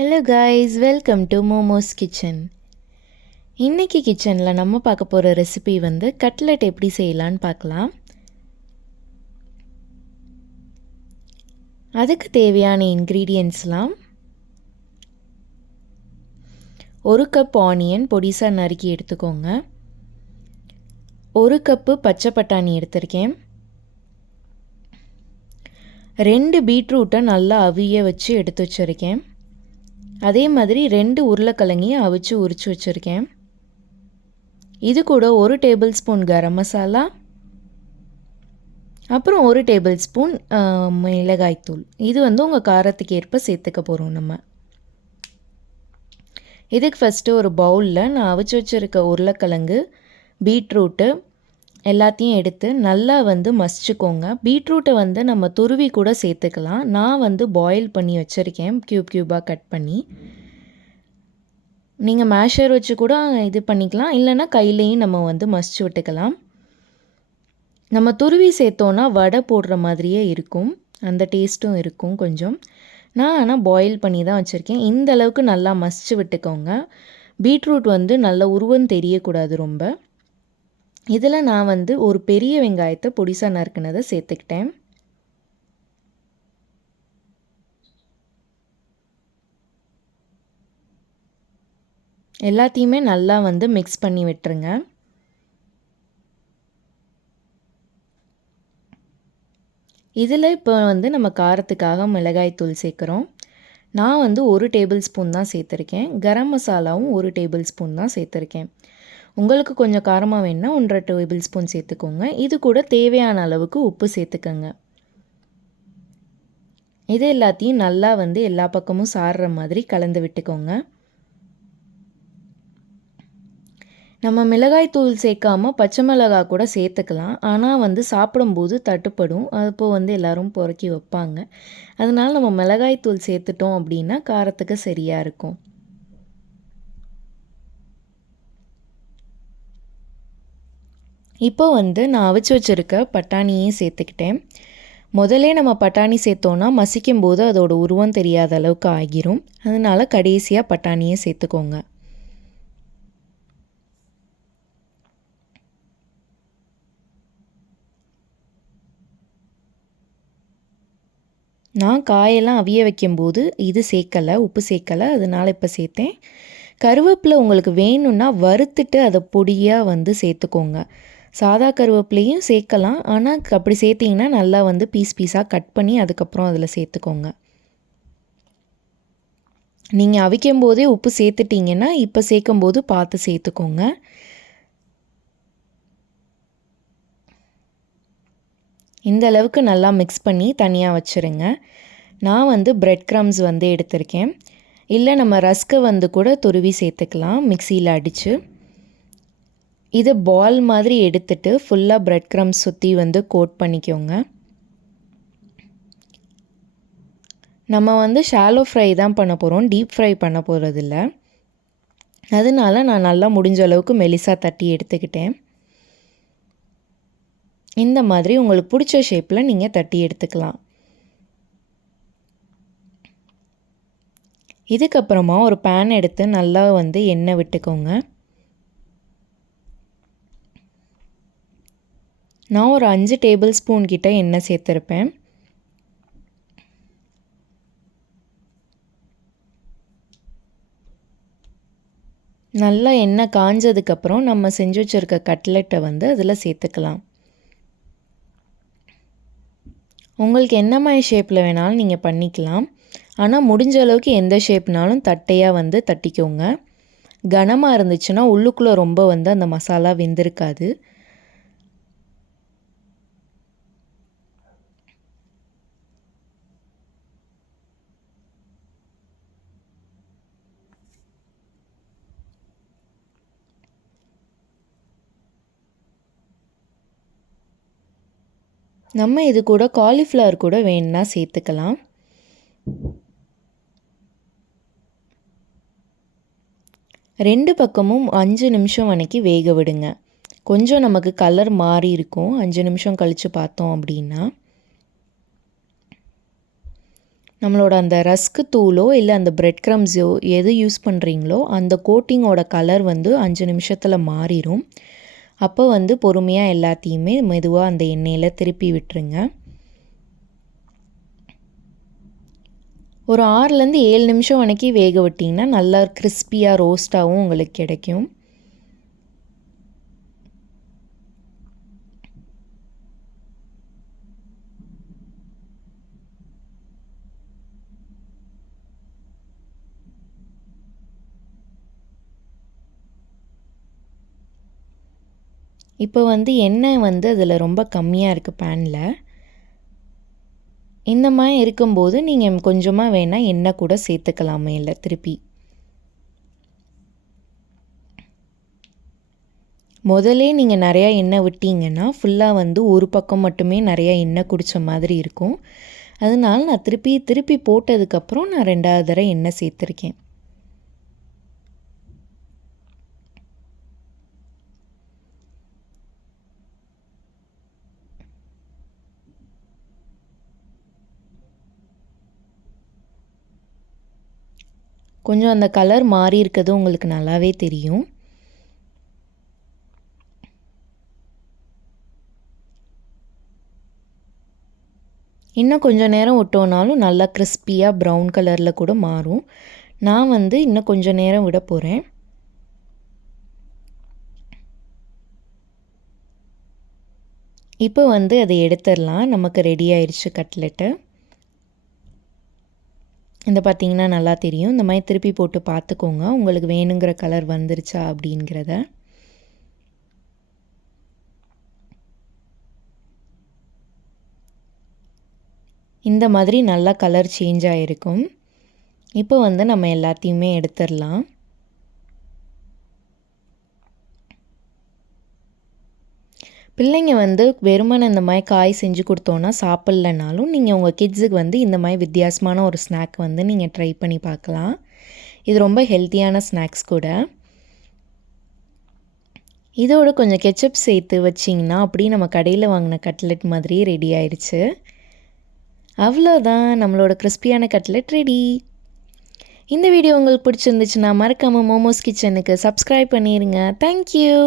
Hello guys, welcome to momos kitchen. இன்றைக்கி கிச்சனில் நம்ம பார்க்க போகிற ரெசிபி கட்லெட் எப்படி செய்யலான்னு பார்க்கலாம். அதுக்கு தேவையான இன்க்ரீடியன்ட்ஸ்லாம் 1 கப் ஆனியன் பொடிசாக நறுக்கி எடுத்துக்கோங்க. 1 கப்பு பச்சை பட்டாணி எடுத்திருக்கேன். 2 பீட்ரூட்டை நல்லா அவிய வச்சு எடுத்து வச்சுருக்கேன். அதே மாதிரி 2 உருளைக்கிழங்கையும் அவிச்சு உரித்து வச்சுருக்கேன். இது கூட 1 டேபிள் ஸ்பூன் கரம் மசாலா, அப்புறம் 1 டேபிள் ஸ்பூன் மிளகாய்த்தூள். இது உங்கள் காரத்துக்கு ஏற்ப சேர்த்துக்க போகிறோம் நம்ம. இதுக்கு ஃபஸ்ட்டு ஒரு பவுலில் நான் அவிச்சு வச்சுருக்க உருளைக்கிழங்கு, பீட்ரூட்டு எல்லாத்தையும் எடுத்து நல்லா மசிச்சுக்கோங்க. பீட்ரூட்டை நம்ம துருவி கூட சேர்த்துக்கலாம். நான் பாயில் பண்ணி வச்சுருக்கேன், க்யூபாக கட் பண்ணி. நீங்கள் மேஷர் வச்சு கூட இது பண்ணிக்கலாம், இல்லைன்னா கையிலையும் நம்ம மசிச்சு விட்டுக்கலாம். நம்ம துருவி சேர்த்தோன்னா வடை போடுற மாதிரியே இருக்கும், அந்த டேஸ்ட்டும் இருக்கும் கொஞ்சம். நான் ஆனால் பாயில் பண்ணி தான் வச்சுருக்கேன். இந்த அளவுக்கு நல்லா மசிச்சு விட்டுக்கோங்க. பீட்ரூட் நல்ல உருவம் தெரியக்கூடாது ரொம்ப. இதில் நான் ஒரு பெரிய வெங்காயத்தை பொடிசாக நறுக்குனதை சேர்த்துக்கிட்டேன். எல்லாத்தையுமே நல்லா மிக்ஸ் பண்ணி விட்டுருங்க. இதில் இப்போ நம்ம காரத்துக்காக மிளகாய்த்தூள் சேர்க்குறோம். நான் 1 டேபிள் ஸ்பூன் தான் சேர்த்துருக்கேன். கரம் மசாலாவும் 1 டேபிள் ஸ்பூன் தான் சேர்த்துருக்கேன். உங்களுக்கு கொஞ்சம் காரமாக வேணுன்னா 1.5 டேபிள் ஸ்பூன் சேர்த்துக்கோங்க. இது கூட தேவையான அளவுக்கு உப்பு சேர்த்துக்கோங்க. இது எல்லாத்தையும் நல்லா எல்லா பக்கமும் சாறுற மாதிரி கலந்து விட்டுக்கோங்க. நம்ம மிளகாய் தூள் சேர்க்காமல் பச்சை மிளகாய் கூட சேர்த்துக்கலாம். ஆனால் சாப்பிடும்போது தட்டுப்படும். அப்போது எல்லோரும் பொறுக்கி வைப்பாங்க. அதனால் நம்ம மிளகாய் தூள் சேர்த்துட்டோம் அப்படின்னா காரத்துக்கு சரியாக இருக்கும். இப்போ நான் அவிச்சு வச்சுருக்க பட்டாணியும் சேர்த்துக்கிட்டேன். முதல்ல நம்ம பட்டாணி சேர்த்தோன்னா மசிக்கும் போது அதோட உருவம் தெரியாத அளவுக்கு ஆகிரும். அதனால் கடைசியாக பட்டாணியை சேர்த்துக்கோங்க. நான் காயெல்லாம் அவிய வைக்கும்போது இது சேர்க்கலை, உப்பு சேர்க்கலை, அதனால் இப்போ சேர்த்தேன். கருவேப்பிலை உங்களுக்கு வேணும்னா வறுத்துட்டு அதை பொடியாக சேர்த்துக்கோங்க. சாதா கருவேப்பிலையும் சேர்க்கலாம், ஆனால் அப்படி சேர்த்திங்கன்னா நல்லா பீஸாக கட் பண்ணி அதுக்கப்புறம் அதில் சேர்த்துக்கோங்க. நீங்கள் அவிக்கும் போதே உப்பு சேர்த்துட்டிங்கன்னா இப்போ சேர்க்கும்போது பார்த்து சேர்த்துக்கோங்க. இந்த அளவுக்கு நல்லா மிக்ஸ் பண்ணி தனியாக வச்சுருங்க. நான் பிரெட் க்ரம்ஸ் எடுத்திருக்கேன். இல்லை நம்ம ரஸ்க்கை கூட துருவி சேர்த்துக்கலாம் மிக்சியில் அடித்து. இதை பால் மாதிரி எடுத்துட்டு ஃபுல்லாக பிரெட் க்ரம்ஸ் சுற்றி கோட் பண்ணிக்கோங்க. நம்ம ஷாலோ ஃப்ரை தான் பண்ண போகிறோம், டீப் ஃப்ரை பண்ண போகிறதில்ல. அதனால நான் நல்லா முடிஞ்ச அளவுக்கு மெலிசாக தட்டி எடுத்துக்கிட்டேன். இந்த மாதிரி உங்களுக்கு பிடிச்ச ஷேப்பில் நீங்கள் தட்டி எடுத்துக்கலாம். இதுக்கப்புறமா ஒரு பேன் எடுத்து நல்லா எண்ணெய் விட்டுக்கோங்க. நான் ஒரு 5 டேபிள் ஸ்பூன் கிட்ட எண்ணெய் சேர்த்துருப்பேன். நல்லா எண்ணெய் காஞ்சதுக்கப்புறம் நம்ம செஞ்சு வச்சுருக்க கட்லெட்டை அதில் சேர்த்துக்கலாம். உங்களுக்கு என்ன மாதிரி ஷேப்பில் வேணாலும் நீங்கள் பண்ணிக்கலாம். ஆனால் முடிஞ்ச அளவுக்கு எந்த ஷேப்னாலும் தட்டையாக தட்டிக்கோங்க. கனமாக இருந்துச்சுன்னா உள்ளுக்குள்ளே ரொம்ப அந்த மசாலா வெந்திருக்காது. நம்ம இது கூட காலிஃப்ளவர் கூட வேணுன்னா சேர்த்துக்கலாம். ரெண்டு பக்கமும் 5 நிமிஷம் வரைக்கும் வேக விடுங்க. கொஞ்சம் நமக்கு கலர் மாறி இருக்கும் 5 நிமிஷம் கழித்து பார்த்தோம் அப்படின்னா. நம்மளோட அந்த ரஸ்க்கு தூளோ இல்லை அந்த பிரெட் க்ரம்ஸோ எது யூஸ் பண்ணுறீங்களோ அந்த கோட்டிங்கோட கலர் வந்து 5 நிமிஷத்தில் மாறிடும். அப்போ வந்து பொறுமையாக எல்லாத்தையுமே மெதுவாக அந்த எண்ணெயில் திருப்பி விட்டுருங்க. ஒரு 6லேருந்து 7 நிமிஷம் வரைக்கும் வேக விட்டிங்கன்னா நல்லா கிறிஸ்பியாக ரோஸ்ட்டாகவும் உங்களுக்கு கிடைக்கும். இப்போ வந்து எண்ணெய் வந்து அதில் ரொம்ப கம்மியாக இருக்குது பேனில். இந்த மாதிரி இருக்கும்போது நீங்கள் கொஞ்சமாக வேணால் எண்ணெய் கூட சேர்த்துக்கலாமே இல்லை திருப்பி. முதலே நீங்கள் நிறையா எண்ணெய் விட்டீங்கன்னா ஃபுல்லாக வந்து ஒரு பக்கம் மட்டுமே நிறையா எண்ணெய் குடித்த மாதிரி இருக்கும். அதனால நான் திருப்பி போட்டதுக்கப்புறம் நான் 2வது தடவை எண்ணெய் சேர்த்துருக்கேன். கொஞ்சம் அந்த கலர் மாறி இருக்கிறது உங்களுக்கு நல்லாவே தெரியும். இன்னும் கொஞ்சம் நேரம் விட்டோனாலும் நல்லா கிறிஸ்பியாக ப்ரௌன் கலரில் கூட மாறும். நான் வந்து இன்னும் கொஞ்சம் நேரம் விட போகிறேன். இப்போ வந்து அதை எடுத்துடலாம். நமக்கு ரெடி ஆயிடுச்சு கட்லெட்டு. இந்த பார்த்திங்கன்னா நல்லா தெரியும். இந்த மாதிரி திருப்பி போட்டு பார்த்துக்கோங்க உங்களுக்கு வேணுங்கிற கலர் வந்துருச்சா அப்படிங்கிறத. இந்த மாதிரி நல்லா கலர் சேஞ்ச் ஆகிருக்கும். இப்போ வந்து நம்ம எல்லாத்தையுமே எடுத்துடலாம். பிள்ளைங்க வந்து வெறுமனே இந்த மாதிரி காய் செஞ்சு கொடுத்தோன்னா சாப்பிட்லனாலும் நீங்கள் உங்கள் கிட்ஸுக்கு வந்து இந்த மாதிரி வித்தியாசமான ஒரு ஸ்நாக் வந்து நீங்கள் ட்ரை பண்ணி பார்க்கலாம். இது ரொம்ப ஹெல்த்தியான ஸ்நாக்ஸ் கூட. இதோட கொஞ்சம் கெச்சப் சேர்த்து வச்சிங்கன்னா அப்படியே நம்ம கடையில் வாங்கின கட்லெட் மாதிரியே ரெடி ஆயிடுச்சு. அவ்வளோதான், நம்மளோட கிறிஸ்பியான கட்லெட் ரெடி. இந்த வீடியோ உங்களுக்கு பிடிச்சிருந்துச்சுன்னா மறக்காமல் மோமோஸ் கிச்சனுக்கு சப்ஸ்கிரைப் பண்ணிடுங்க. தேங்க்யூ.